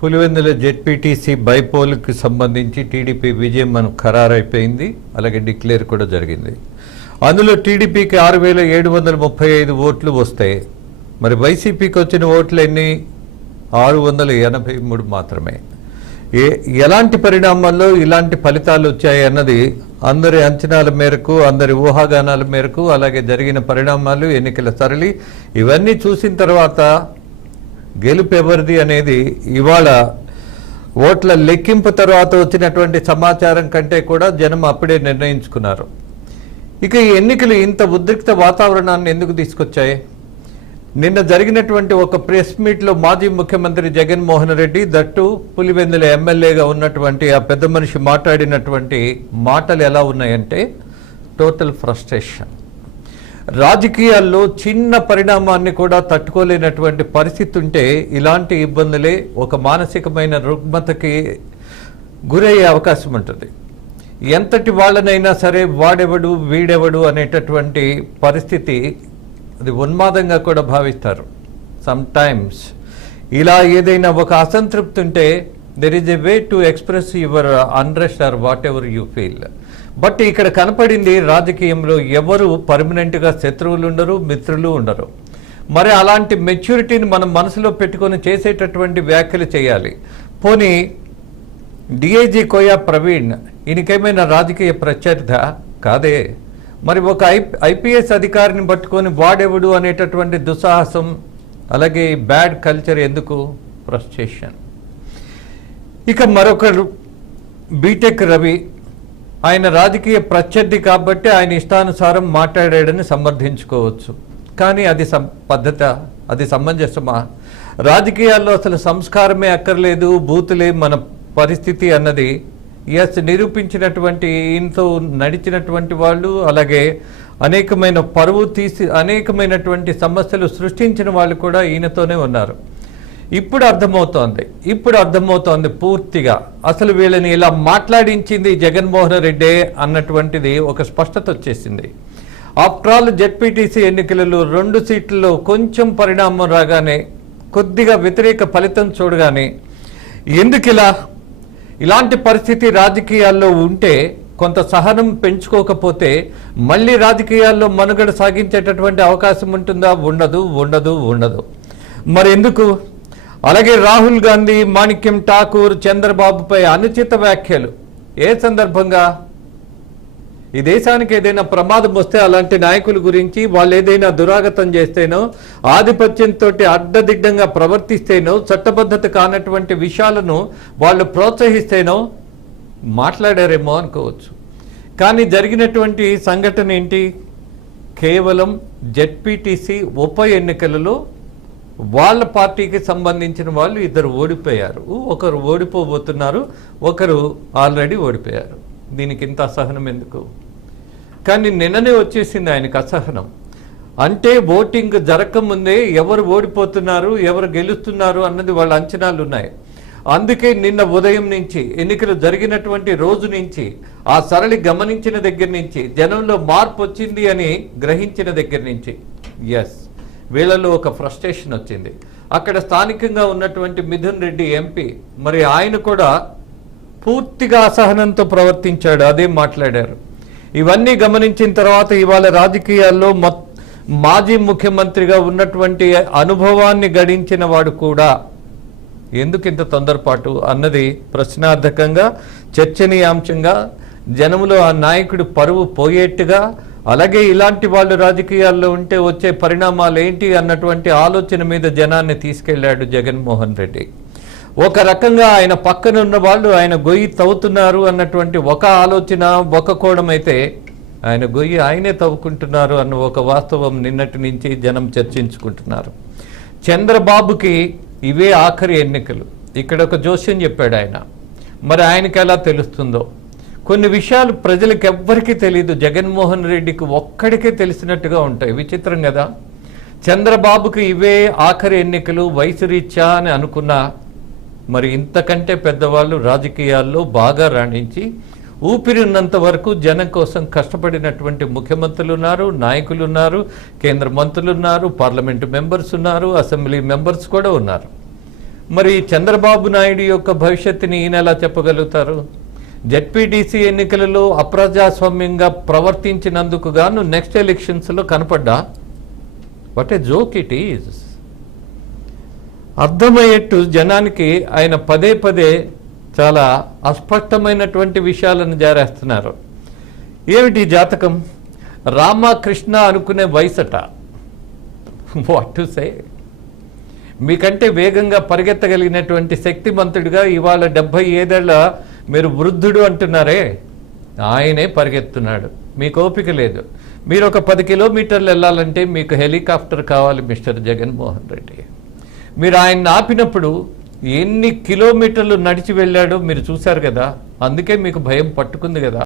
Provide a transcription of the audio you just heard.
Pulivendula ZPTC బైపోల్కి సంబంధించి TDP విజయం మనకు ఖరారైపోయింది. అలాగే డిక్లేర్ కూడా జరిగింది. అందులో టీడీపీకి 6,735 ఓట్లు వస్తాయి. మరి వైసీపీకి వచ్చిన ఓట్లు ఎన్ని? 683 మాత్రమే. ఎలాంటి పరిణామాల్లో ఇలాంటి ఫలితాలు వచ్చాయి అన్నది అందరి అంచనాల మేరకు, అందరి ఊహాగానాల మేరకు, అలాగే జరిగిన పరిణామాలు, ఎన్నికల సరళి ఇవన్నీ చూసిన తర్వాత గెలుపు ఎవరిది అనేది ఇవాళ ఓట్ల లెక్కింపు తర్వాత వచ్చినటువంటి సమాచారం కంటే కూడా జనం అప్పుడే నిర్ణయించుకున్నారు. ఇక ఈ ఎన్నికలు ఇంత ఉద్రిక్త వాతావరణాన్ని ఎందుకు తీసుకొచ్చాయి? నిన్న జరిగినటువంటి ఒక ప్రెస్ మీట్లో మాజీ ముఖ్యమంత్రి జగన్మోహన్ రెడ్డి, దట్టు పులివెందుల ఎమ్మెల్యేగా ఉన్నటువంటి ఆ పెద్ద మనిషి మాట్లాడినటువంటి మాటలు ఎలా ఉన్నాయంటే టోటల్ ఫ్రస్ట్రేషన్. రాజకీయాల్లో చిన్న పరిణామాన్ని కూడా తట్టుకోలేనటువంటి పరిస్థితి ఉంటే ఇలాంటి ఇబ్బందులే ఒక మానసికమైన రుగ్మతకి గురయ్యే అవకాశం ఉంటుంది. ఎంతటి వాళ్ళనైనా సరే వాడెవడు వీడెవడు అనేటటువంటి పరిస్థితి అది ఉన్మాదంగా కూడా భావిస్తారు. సమ్ టైమ్స్ ఇలా ఏదైనా ఒక అసంతృప్తి ఉంటే there is a way to express your unrest or whatever you feel. But ఇక్కడ కనపడింది రాజకీయంలో ఎవరు పర్మనెంట్గా శత్రువులు ఉండరు, మిత్రులు ఉండరు. మరి అలాంటి మెచ్యూరిటీని మనం మనసులో పెట్టుకొని చేసేటటువంటి వ్యాఖ్యలు చేయాలి. పోనీ డిఐజీ కోయా ప్రవీణ్ ఈయనకేమైనా రాజకీయ ప్రత్యర్థ కాదే. మరి ఒక ఐపీఎస్ అధికారిని పట్టుకొని వాడెవడు అనేటటువంటి దుస్సాహసం, అలాగే బ్యాడ్ కల్చర్ ఎందుకు? ఫ్రస్ట్రేషన్. ఇక మరొకరు బీటెక్ రవి, ఆయన రాజకీయ ప్రత్యర్థి కాబట్టి ఆయన ఇష్టానుసారం మాట్లాడాడని సమర్థించుకోవచ్చు. కానీ అది పద్ధత, అది సమంజసమా? రాజకీయాల్లో అసలు సంస్కారమే అక్కర్లేదు, బూతులే మన పరిస్థితి అన్నది నిరూపించినటువంటి, ఈయనతో నడిచినటువంటి వాళ్ళు, అలాగే అనేకమైన పరువు తీసి అనేకమైనటువంటి సమస్యలు సృష్టించిన వాళ్ళు కూడా ఈయనతోనే ఉన్నారు. ఇప్పుడు అర్థమవుతోంది పూర్తిగా అసలు వీళ్ళని ఇలా మాట్లాడించింది జగన్మోహన్ రెడ్డి అన్నటువంటిది ఒక స్పష్టత వచ్చేసింది. ఆఫ్టర్ ఆల్ జెడ్పీటీసీ ఎన్నికలలో 2 సీట్లలో కొంచెం పరిణామం రాగానే, కొద్దిగా వ్యతిరేక ఫలితం చూడగానే ఎందుకు ఇలాంటి పరిస్థితి రాజకీయాల్లో ఉంటే, కొంత సహనం పెంచుకోకపోతే మళ్ళీ రాజకీయాల్లో మనుగడ సాగించేటటువంటి అవకాశం ఉంటుందా? ఉండదు. మరి ఎందుకు? అలాగే రాహుల్ గాంధీ, మాణిక్యం ఠాకూర్, చంద్రబాబుపై అనుచిత వ్యాఖ్యలు ఏ సందర్భంగా? ఈ దేశానికి ఏదైనా ప్రమాదం వస్తే అలాంటి నాయకుల గురించి, వాళ్ళు ఏదైనా దురాగతం చేస్తేనో, ఆధిపత్యంతో అడ్డదిడ్డంగా ప్రవర్తిస్తేనో, చట్టబద్ధత కానటువంటి విషయాలను వాళ్ళు ప్రోత్సహిస్తేనో మాట్లాడారేమో అనుకోవచ్చు. కానీ జరిగినటువంటి సంఘటన ఏంటి? కేవలం జెడ్పీటీసీ ఉప ఎన్నికలలో వాళ్ళ పార్టీకి సంబంధించిన వాళ్ళు 2 ఓడిపోయారు. ఒకరు ఓడిపోబోతున్నారు, ఒకరు ఆల్రెడీ ఓడిపోయారు. దీనికి ఇంత అసహనం ఎందుకు? కానీ నిన్ననే వచ్చేసింది ఆయనకు అసహనం. అంటే ఓటింగ్ జరగకముందే ఎవరు ఓడిపోతున్నారు, ఎవరు గెలుస్తున్నారు అన్నది వాళ్ళ అంచనాలు ఉన్నాయి. అందుకే నిన్న ఉదయం నుంచి, ఎన్నికలు జరిగినటువంటి రోజు నుంచి, ఆ సరళి గమనించిన దగ్గర నుంచి, జనంలో మార్పు వచ్చింది అని గ్రహించిన దగ్గర నుంచి వీళ్ళలో ఒక ఫ్రస్ట్రేషన్ వచ్చింది. అక్కడ స్థానికంగా ఉన్నటువంటి మిథున్ రెడ్డి ఎంపీ, మరి ఆయన కూడా పూర్తిగా అసహనంతో ప్రవర్తించాడు, అదే మాట్లాడారు. ఇవన్నీ గమనించిన తర్వాత ఇవాళ రాజకీయాల్లో మాజీ ముఖ్యమంత్రిగా ఉన్నటువంటి అనుభవాన్ని గడించిన వాడు కూడా ఎందుకు ఇంత తొందరపాటు అన్నది ప్రశ్నార్థకంగా, చర్చనీయాంశంగా, జనములో ఆ నాయకుడు పరువు పోయేట్టుగా, అలాగే ఇలాంటి వాళ్ళు రాజకీయాల్లో ఉంటే వచ్చే పరిణామాలు ఏంటి అన్నటువంటి ఆలోచన మీద జనాన్ని తీసుకెళ్లాడు జగన్మోహన్ రెడ్డి. ఒక రకంగా ఆయన పక్కన ఉన్న వాళ్ళు ఆయన గొయ్యి తవ్వుతున్నారు అన్నటువంటి ఒక ఆలోచన, ఒక కోణం అయితే, ఆయన గొయ్యి ఆయనే తవ్వుకుంటున్నారు అన్న ఒక వాస్తవం నిన్నటి నుంచి జనం చర్చించుకుంటున్నారు. చంద్రబాబుకి ఇవే ఆఖరి ఎన్నికలు. ఇక్కడ ఒక జోస్యం చెప్పాడు ఆయన. మరి ఆయనకి ఎలా తెలుస్తుందో? కొన్ని విషయాలు ప్రజలకు ఎవ్వరికీ తెలియదు, జగన్మోహన్ రెడ్డికి ఒక్కడికే తెలిసినట్టుగా ఉంటాయి. విచిత్రం కదా? చంద్రబాబుకి ఇవే ఆఖరి ఎన్నికలు వయసు రీత్యా అని అనుకున్నా, మరి ఇంతకంటే పెద్దవాళ్ళు రాజకీయాల్లో బాగా రాణించి ఊపిరి ఉన్నంత వరకు జనం కోసం కష్టపడినటువంటి ముఖ్యమంత్రులు ఉన్నారు, నాయకులు ఉన్నారు, కేంద్ర మంత్రులు ఉన్నారు, పార్లమెంటు మెంబర్స్ ఉన్నారు, అసెంబ్లీ మెంబర్స్ కూడా ఉన్నారు. మరి చంద్రబాబు నాయుడు యొక్క భవిష్యత్తుని ఈయన ఎలా చెప్పగలుగుతారు? జెడ్పీటీసీ ఎన్నికలలో అప్రజాస్వామ్యంగా ప్రవర్తించినందుకు గాను నెక్స్ట్ ఎలక్షన్స్లో కనపడ్డా? What a joke it is. అర్థమయ్యేట్టు జనానికి ఆయన పదే పదే చాలా అస్పష్టమైనటువంటి విషయాలను జారేస్తున్నారు. ఏమిటి జాతకం? రామకృష్ణ అనుకునే వయసట. What to say. మీకంటే వేగంగా పరిగెత్తగలిగినటువంటి శక్తిమంతుడిగా ఇవాళ 75 మీరు వృద్ధుడు అంటున్నారే, ఆయనే పరిగెత్తున్నాడు. మీకు ఓపిక లేదు. మీరు ఒక 10 కిలోమీటర్లు వెళ్ళాలంటే మీకు హెలికాప్టర్ కావాలి మిస్టర్ జగన్మోహన్ రెడ్డి. మీరు ఆయన ఆపినప్పుడు ఎన్ని కిలోమీటర్లు నడిచి వెళ్ళాడో మీరు చూశారు కదా, అందుకే మీకు భయం పట్టుకుంది కదా.